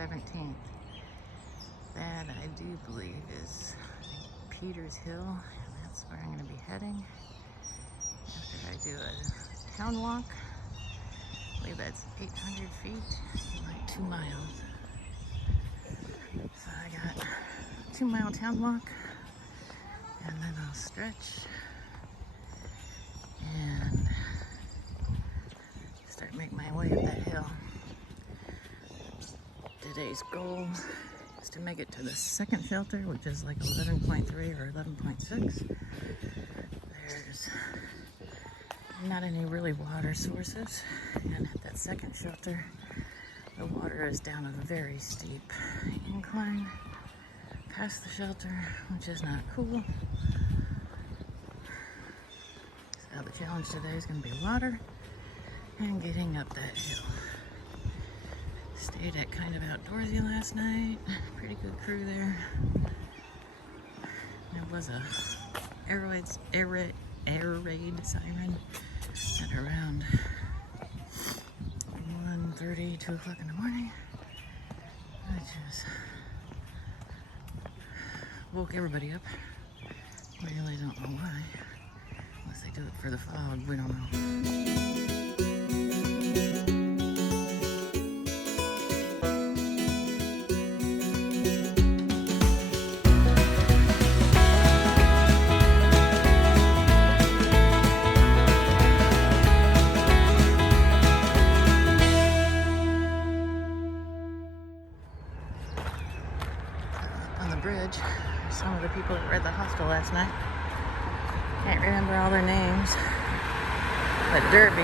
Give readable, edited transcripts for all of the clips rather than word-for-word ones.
17th. That I do believe is Peters Hill, and that's where I'm going to be heading after I do a town walk. I believe that's 800 feet, like 2 miles. So I got a 2-mile town walk, and then I'll stretch and start making my way up that hill. Today's goal is to make it to the second shelter, which is like 11.3 or 11.6. There's not any really water sources, and at that second shelter, the water is down a very steep incline past the shelter, which is not cool. So the challenge today is going to be water and getting up that hill. Stayed at kind of outdoorsy last night. Pretty good crew there. There was a air raid siren at around 1:30, 2 o'clock in the morning. Which just woke everybody up. We really don't know why. Unless they do it for the fog, we don't know. Bridge. Some of the people that were at the hostel last night. Can't remember all their names. But Derby,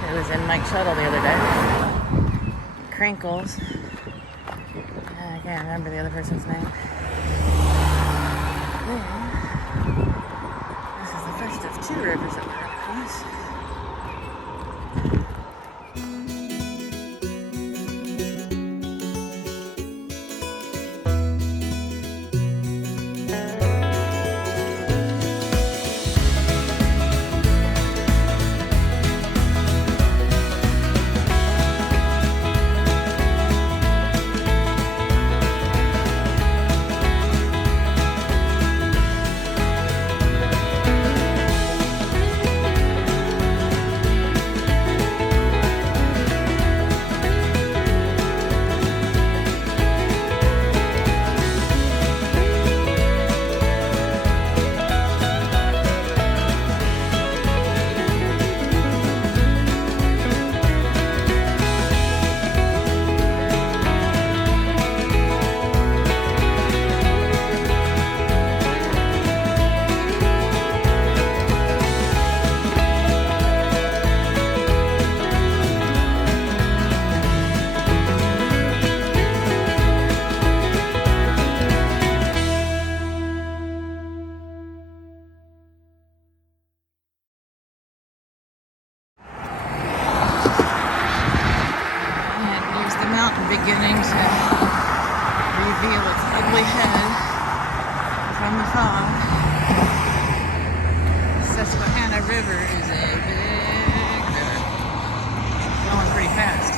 who was in Mike's shuttle the other day. Crinkles. I can't remember the other person's name. Then, this is the first of 2 rivers that we're across. Beginning to reveal its ugly head from the fog. The Susquehanna River is a big river. It's flowing pretty fast.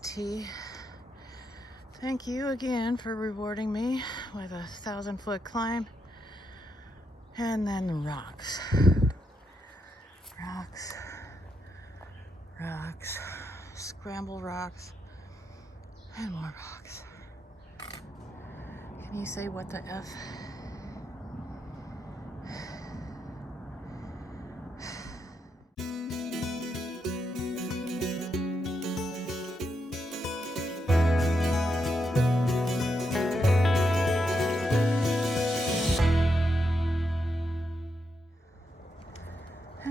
AT. Thank you again for rewarding me with a 1,000-foot climb. And then the rocks. Rocks. Rocks. Scramble rocks. And more rocks. Can you say what the F?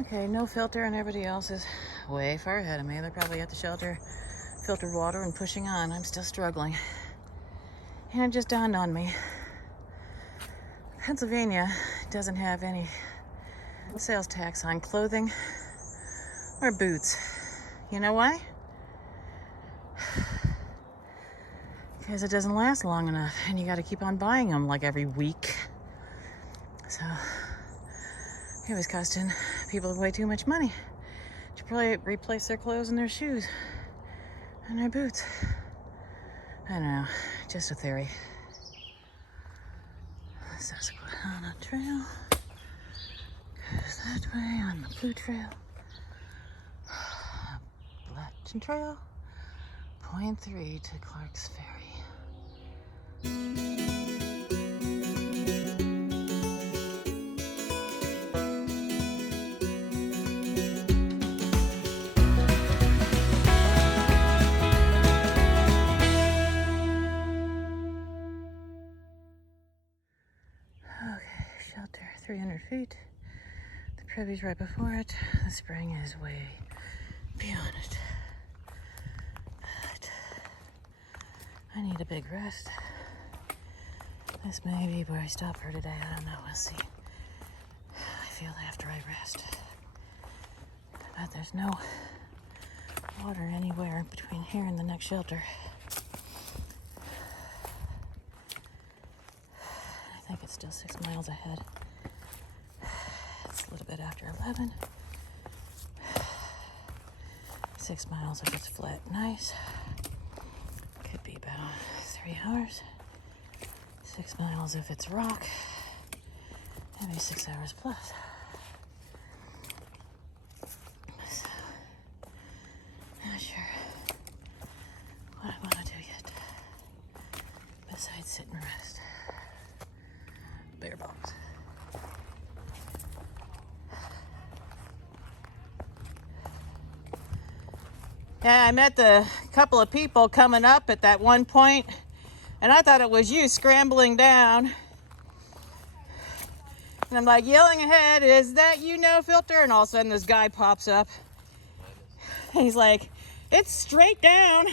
Okay, no filter, and everybody else is way far ahead of me. They're probably at the shelter, filtered water, and pushing on. I'm still struggling. And it just dawned on me. Pennsylvania doesn't have any sales tax on clothing or boots. You know why? Because it doesn't last long enough, and you got to keep on buying them like every week. So it was costing people way too much money to probably replace their clothes and their shoes and their boots. I don't know, just a theory. Susquehanna Trail goes that way on the Blue Trail. Blackton Trail, point 3 to Clark's Ferry. Okay, shelter 300 feet. The privy's right before it. The spring is way beyond it. But I need a big rest. This may be where I stop for today. I don't know. We'll see. I feel after I rest. But there's no water anywhere between here and the next shelter. I think it's still 6 miles ahead. It's a little bit after 11. 6 miles if it's flat and ice. Could be about 3 hours. 6 miles if it's rock. Maybe 6 hours plus. So, not sure what I want to do yet. Besides sit and rest. Bare bones. Yeah, I met the couple of people coming up at that one point, and I thought it was you scrambling down. And I'm like yelling ahead, "Is that you, no filter?" And all of a sudden this guy pops up. He's like, "It's straight down."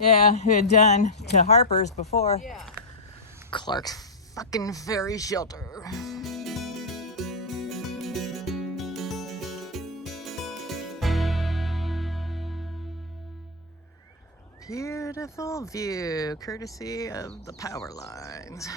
Yeah, who had done to Harper's before. Yeah. Clark's fucking Ferry shelter. Beautiful view, courtesy of the power lines.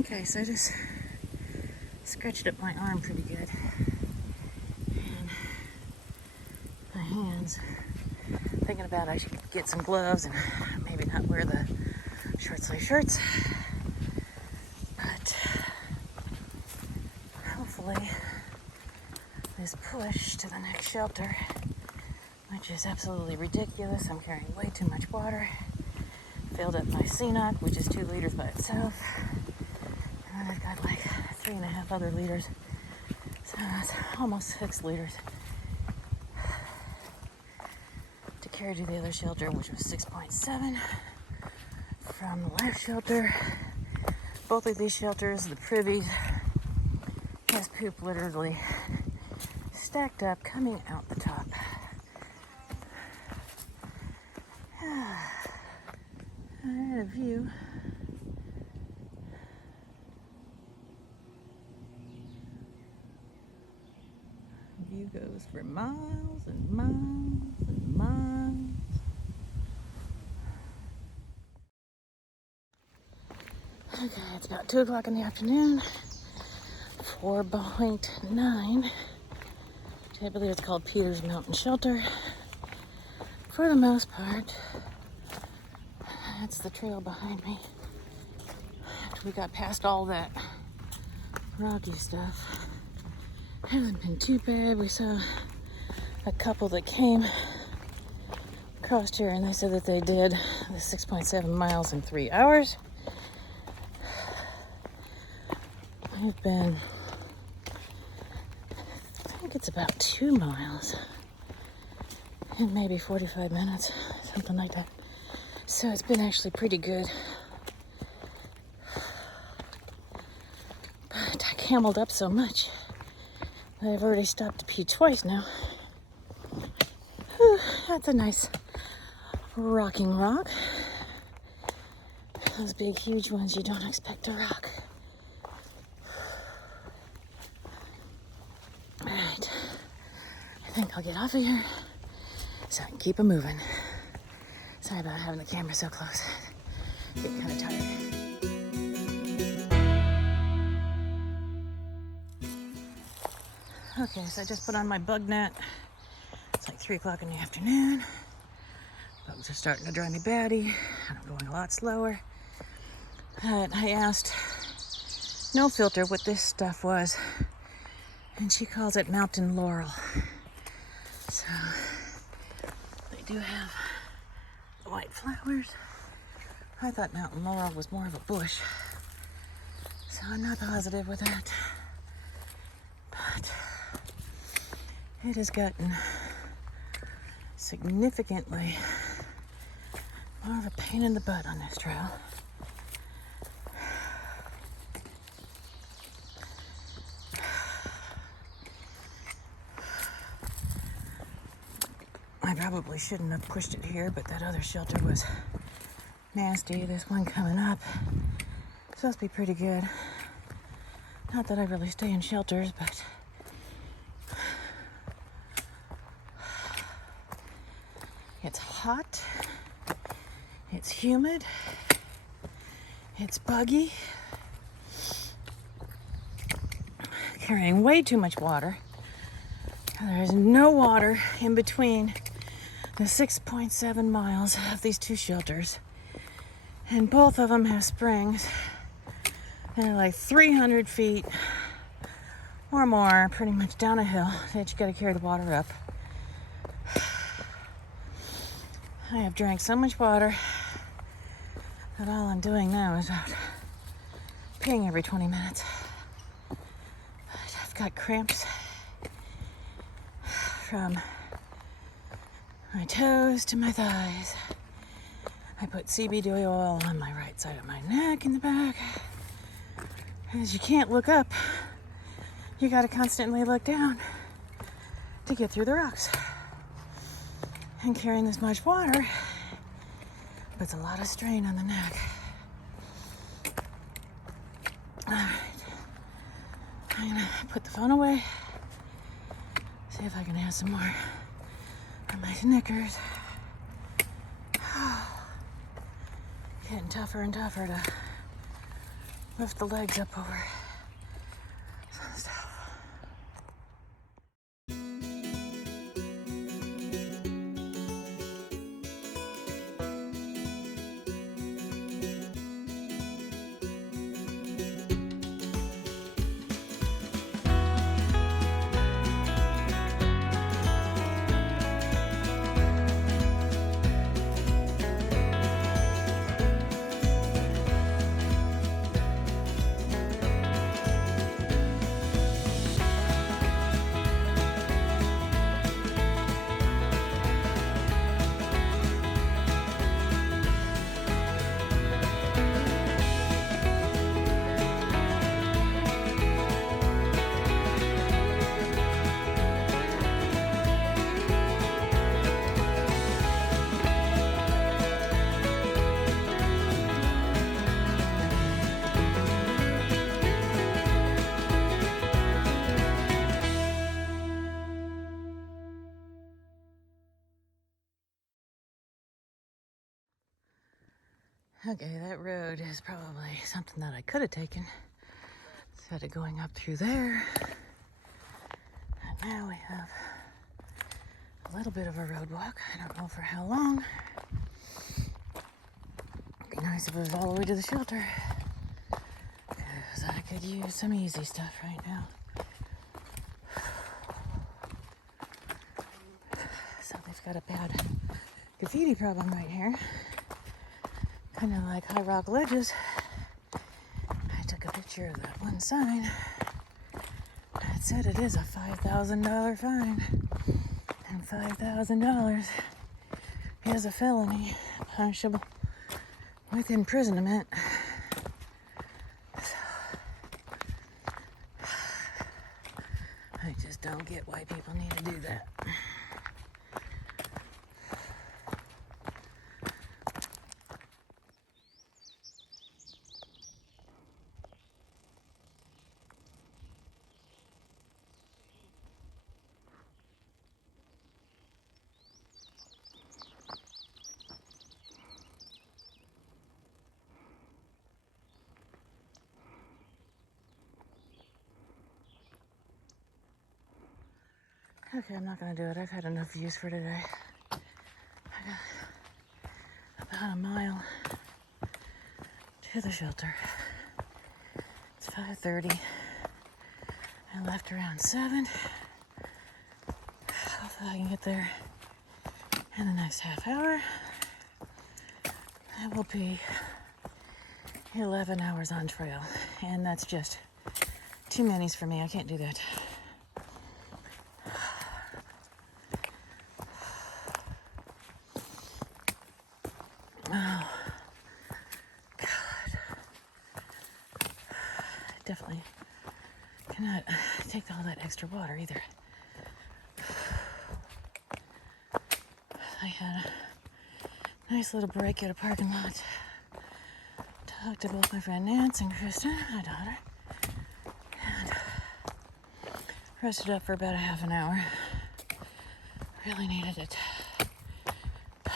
Okay, so I just scratched up my arm pretty good. And my hands, thinking about I should get some gloves and maybe not wear the short sleeve shirts. But hopefully this push to the next shelter, which is absolutely ridiculous. I'm carrying way too much water. Filled up my CNOC, which is 2 liters by itself. And then I've got like 3.5 other liters. So that's almost 6 liters to carry to the other shelter, which was 6.7 from the last shelter. Both of these shelters, the privy has poop literally stacked up, coming out the top. I had a view goes for miles and miles and miles. Okay, it's about 2 o'clock in the afternoon. 4.9. I believe it's called Peter's Mountain Shelter. For the most part, that's the trail behind me. After we got past all that rocky stuff, it hasn't been too bad. We saw a couple that came across here and they said that they did the 6.7 miles in 3 hours. I've been, I think it's about 2 miles in maybe 45 minutes, something like that. So it's been actually pretty good. But I cameled up so much that I've already stopped to pee twice now. Whew, that's a nice rocking rock. Those big, huge ones you don't expect to rock. Alright, I think I'll get off of here so I can keep it moving. Sorry about having the camera so close. Getting kind of tired. Okay, so I just put on my bug net. It's like 3 o'clock in the afternoon. Bugs are starting to drive me batty. I'm going a lot slower. I asked No Filter what this stuff was, and she calls it mountain laurel. So they do have white flowers. I thought mountain laurel was more of a bush, so I'm not positive with that. But it has gotten significantly more of a pain in the butt on this trail. I probably shouldn't have pushed it here, but that other shelter was nasty. This one coming up is supposed to be pretty good. Not that I really stay in shelters, but it's hot, it's humid, it's buggy, carrying way too much water. There's no water in between the 6.7 miles of these two shelters, and both of them have springs. They're like 300 feet or more, pretty much down a hill that you gotta carry the water up. I have drank so much water that all I'm doing now is out peeing every 20 minutes. But I've got cramps from my toes to my thighs. I put CBD oil on my right side of my neck in the back. As you can't look up, you gotta constantly look down to get through the rocks. And carrying this much water puts a lot of strain on the neck. Alright, I'm gonna put the phone away, see if I can have some more of my Snickers. Getting tougher and tougher to lift the legs up over some stuff. Okay, that road is probably something that I could have taken instead of going up through there. And now we have a little bit of a road walk. I don't know for how long. It'd be nice if it was all the way to the shelter, because I could use some easy stuff right now. So they've got a bad graffiti problem right here. Kind of like High Rock Ledges. I took a picture of that one sign. It said it is a $5,000 fine. And $5,000 is a felony punishable with imprisonment. So, I just don't get why people need to do that. Okay, I'm not gonna do it. I've had enough views for today. I got about a mile to the shelter. It's 5:30. I left around 7. Hopefully I can get there in the next half hour. It will be 11 hours on trail, and that's just too many for me. I can't do that. Oh, God. Definitely cannot take all that extra water either. I had a nice little break at a parking lot. Talked to both my friend Nance and Kristen, my daughter, and rested up for about a half an hour. Really needed it. But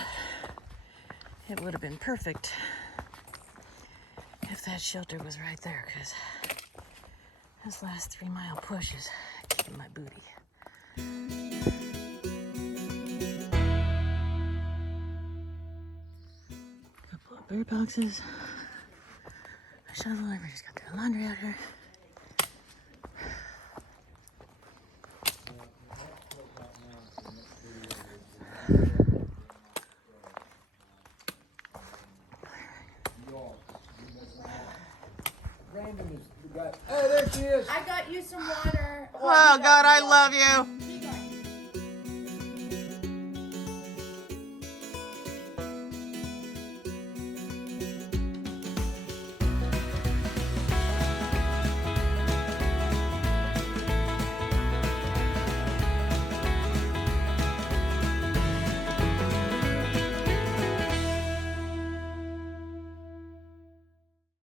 it would have been perfect if that shelter was right there, because this last 3-mile push is keeping my booty. Couple of bird boxes. A shovel. I just got the laundry out here. Hey, there she is. I got you some water. Oh, God, I love you.